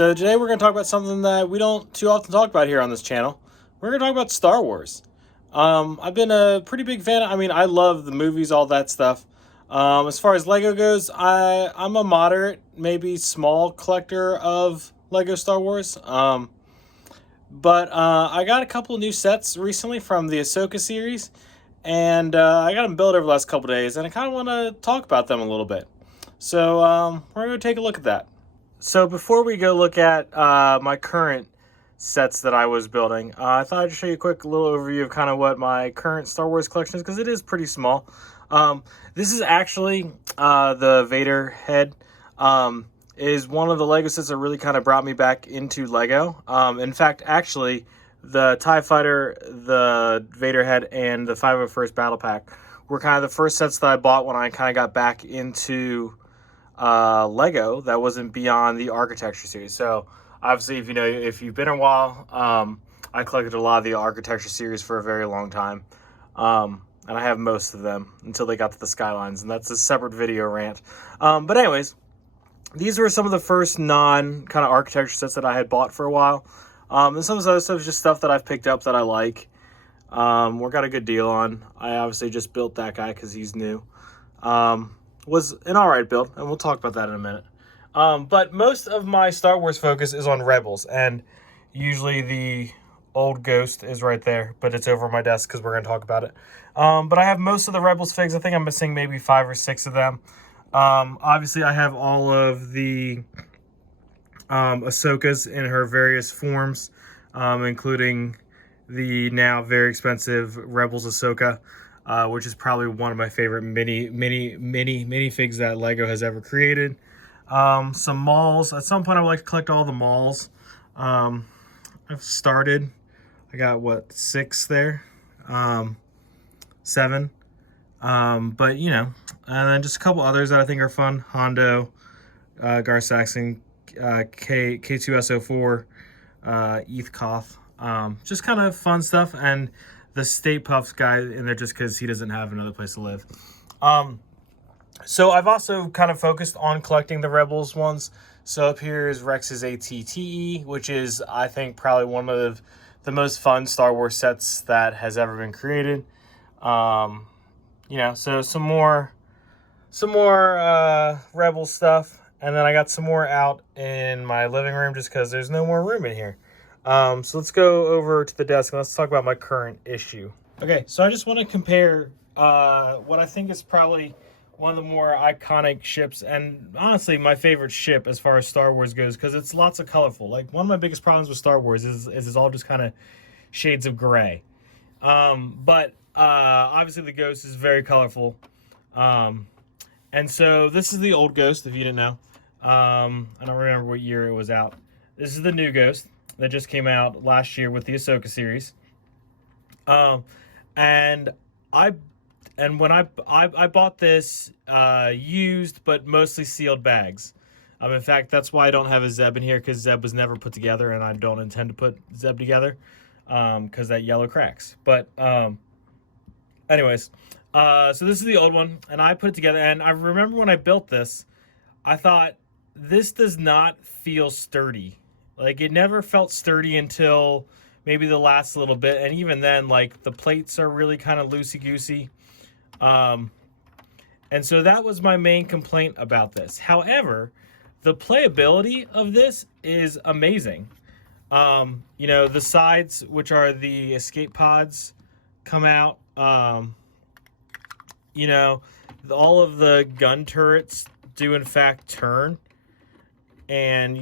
So today we're going to talk about something that we don't too often talk about here on this channel. We're going to talk about Star Wars. I've been a pretty big fan. I love the movies, all that stuff. As far as Lego goes, I'm a moderate, maybe small collector of Lego Star Wars. But I got a couple of new sets recently from the Ahsoka series, and I got them built over the last couple of days, and I kind of want to talk about them a little bit. So we're going to take a look at that. So before we go look at my current sets that I was building, I thought I'd show you a quick little overview of kind of what my current Star Wars collection is, because it is pretty small. This is actually the Vader head. Is one of the Lego sets that really kind of brought me back into Lego. In fact, actually, the TIE Fighter, the Vader head, and the 501st Battle Pack were kind of the first sets that I bought when I kind of got back into Lego that wasn't beyond the architecture series. So obviously, if you've been a while, I collected a lot of the architecture series for a very long time, and I have most of them until they got to the Skylines, and that's a separate video rant. But anyways, these were some of the first non kind of architecture sets that I had bought for a while, and some of the other stuff is just stuff that I've picked up that I like. We got a good deal on. I obviously just built that guy because he's new. Was an alright build, and we'll talk about that in a minute. But most of my Star Wars focus is on Rebels, and usually the old Ghost is right there, but it's over my desk because we're going to talk about it. But I have most of the Rebels figs. I think I'm missing maybe 5 or 6 of them. Obviously, I have all of the Ahsokas in her various forms, including the now very expensive Rebels Ahsoka. Which is probably one of my favorite mini figs that Lego has ever created. Some Mauls. At some point, I would like to collect all the Mauls. I've started. I got, 6 there? 7. But, and then just a couple others that I think are fun. Hondo, Gar Saxon, K2SO4, Eth Koth. Just kind of fun stuff. And the Stay Puffs guy in there just because he doesn't have another place to live. So I've also kind of focused on collecting the Rebels ones. So up here is Rex's ATTE, which is, I think, probably one of the most fun Star Wars sets that has ever been created. So some more Rebel stuff. And then I got some more out in my living room just because there's no more room in here. So let's go over to the desk and let's talk about my current issue. Okay, so I just want to compare what I think is probably one of the more iconic ships, and honestly my favorite ship as far as Star Wars goes, because it's lots of colorful. Like, one of my biggest problems with Star Wars is it's all just kind of shades of gray. But obviously the Ghost is very colorful. And so this is the old Ghost, if you didn't know. I don't remember what year it was out. This is the new Ghost that just came out last year with the Ahsoka series. And when I bought this used but mostly sealed bags. In fact, that's why I don't have a Zeb in here, because Zeb was never put together, and I don't intend to put Zeb together because that yellow cracks. But anyways, so this is the old one, and I put it together. And I remember when I built this, I thought, this does not feel sturdy. Like, it never felt sturdy until maybe the last little bit. And even then, like, the plates are really kind of loosey-goosey. And so that was my main complaint about this. However, the playability of this is amazing. The sides, which are the escape pods, come out. All of the gun turrets do, in fact, turn. And,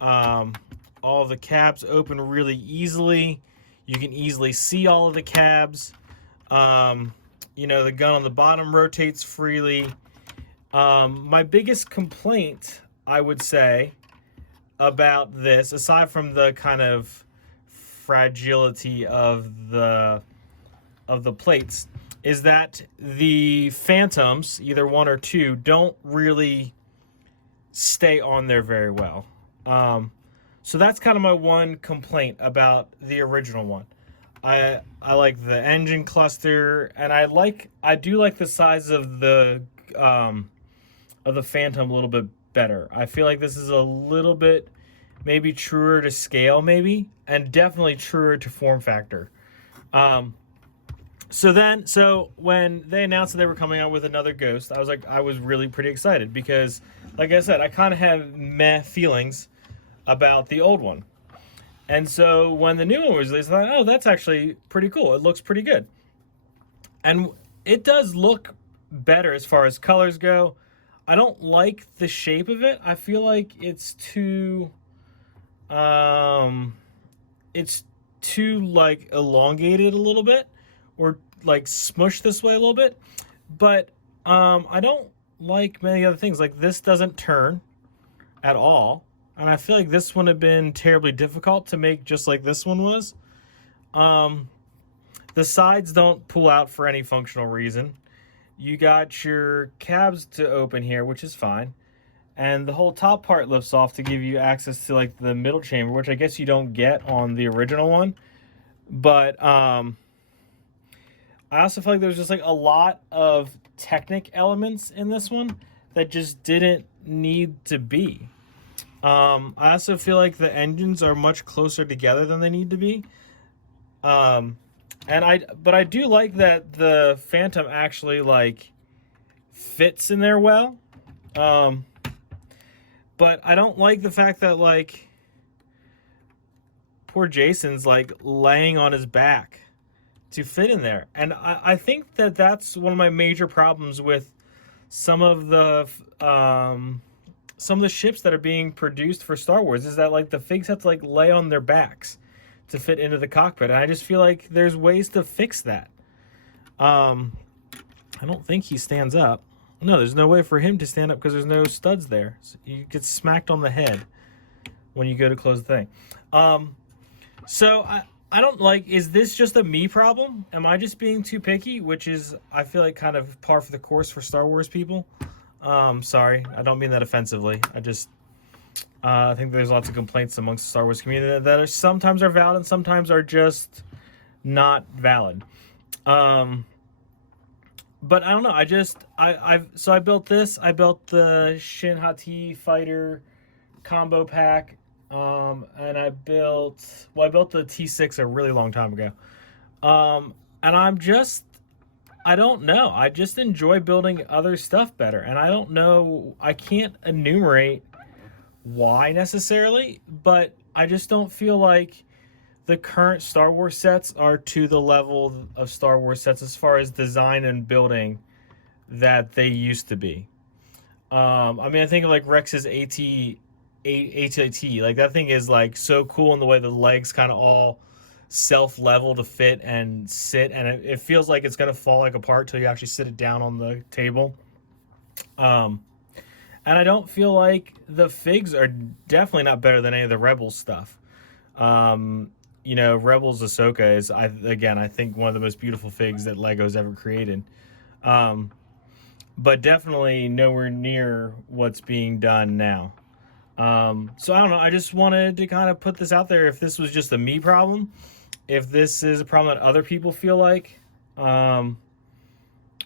all of the cabs open really easily. You can easily see all of the cabs. The gun on the bottom rotates freely. My biggest complaint, I would say, about this, aside from the kind of fragility of the plates, is that the Phantoms, either 1 or 2, don't really stay on there very well. So that's kind of my one complaint about the original one. I like the engine cluster, and I do like the size of the Phantom a little bit better. I feel like this is a little bit maybe truer to scale, maybe, and definitely truer to form factor. So when they announced that they were coming out with another Ghost, I was really pretty excited because, like I said, I kind of have meh feelings about the old one. And so when the new one was released, I thought, oh, that's actually pretty cool. It looks pretty good. And it does look better as far as colors go. I don't like the shape of it. I feel like it's too like elongated a little bit, or like smushed this way a little bit. But I don't like many other things. Like, this doesn't turn at all. And I feel like this one had been terribly difficult to make, just like this one was. The sides don't pull out for any functional reason. You got your cabs to open here, which is fine. And the whole top part lifts off to give you access to like the middle chamber, which I guess you don't get on the original one. But I also feel like there's just like a lot of Technic elements in this one that just didn't need to be. I also feel like the engines are much closer together than they need to be. But I do like that the Phantom actually like fits in there well. But I don't like the fact that like poor Jason's like laying on his back to fit in there. And I think that that's one of my major problems with some of the ships that are being produced for Star Wars, is that like the figs have to like lay on their backs to fit into the cockpit. And I just feel like there's ways to fix that. I don't think he stands up. No, there's no way for him to stand up because there's no studs there. So you get smacked on the head when you go to close the thing. So I don't like, is this just a me problem? Am I just being too picky? Which is, I feel like, kind of par for the course for Star Wars people. Sorry, I don't mean that offensively. I think there's lots of complaints amongst the Star Wars community that are sometimes are valid and sometimes are just not valid. But I don't know. I built this. I built the Shin Hati Fighter combo pack. And I built the T6 a really long time ago. And I don't know. I just enjoy building other stuff better. And I don't know, I can't enumerate why necessarily, but I just don't feel like the current Star Wars sets are to the level of Star Wars sets as far as design and building that they used to be. I mean, I think of like Rex's AT, like that thing is like so cool in the way the legs kind of all self-level to fit and sit, and it feels like it's gonna fall like apart till you actually sit it down on the table. And I don't feel like the figs are definitely not better than any of the Rebels stuff. You know, Rebels Ahsoka is, I think one of the most beautiful figs that Lego's ever created. But definitely nowhere near what's being done now. So I don't know. I just wanted to kind of put this out there. If this was just a me problem, if this is a problem that other people feel like, or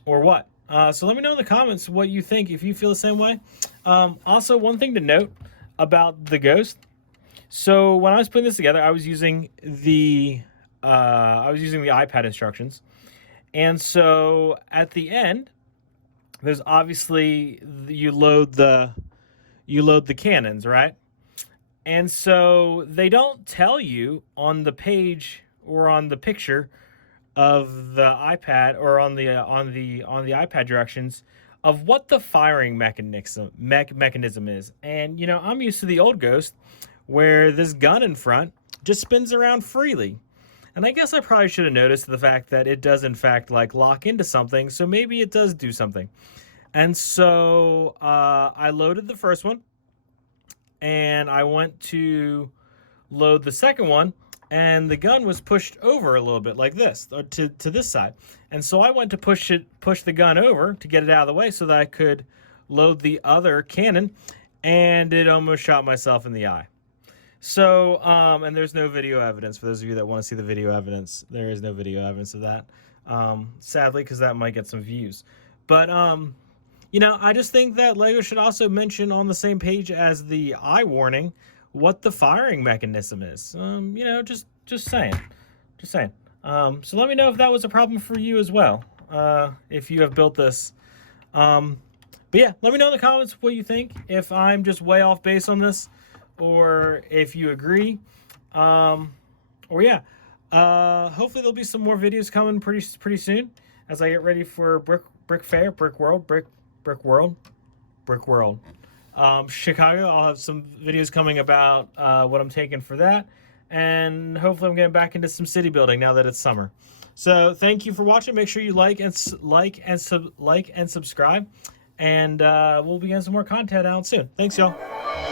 what. So let me know in the comments what you think, if you feel the same way. Also, one thing to note about the Ghost. So when I was putting this together, I was using the iPad instructions, and so at the end, there's obviously you load the cannons, right? And so they don't tell you on the page or on the picture of the iPad or on the iPad directions of what the firing mechanism is. And you know, I'm used to the old Ghost where this gun in front just spins around freely. And I guess I probably should have noticed the fact that it does in fact like lock into something, so maybe it does do something. And so I loaded the first one, and I went to load the second one, and the gun was pushed over a little bit like this, or to this side. And so I went to push the gun over to get it out of the way so that I could load the other cannon, and it almost shot myself in the eye. So, and there's no video evidence. For those of you that want to see the video evidence, there is no video evidence of that. Sadly, because that might get some views. But, you know, I just think that LEGO should also mention on the same page as the eye warning what the firing mechanism is. You know, just saying. Just saying. So let me know if that was a problem for you as well, if you have built this. But yeah, let me know in the comments what you think, if I'm just way off base on this, or if you agree. Or yeah, hopefully there'll be some more videos coming pretty soon as I get ready for Brick Fair, Brick World. Chicago. I'll have some videos coming about what I'm taking for that, and hopefully I'm getting back into some city building now that it's summer. So thank you for watching. Make sure you like and subscribe, and we'll be getting some more content out soon. Thanks, y'all.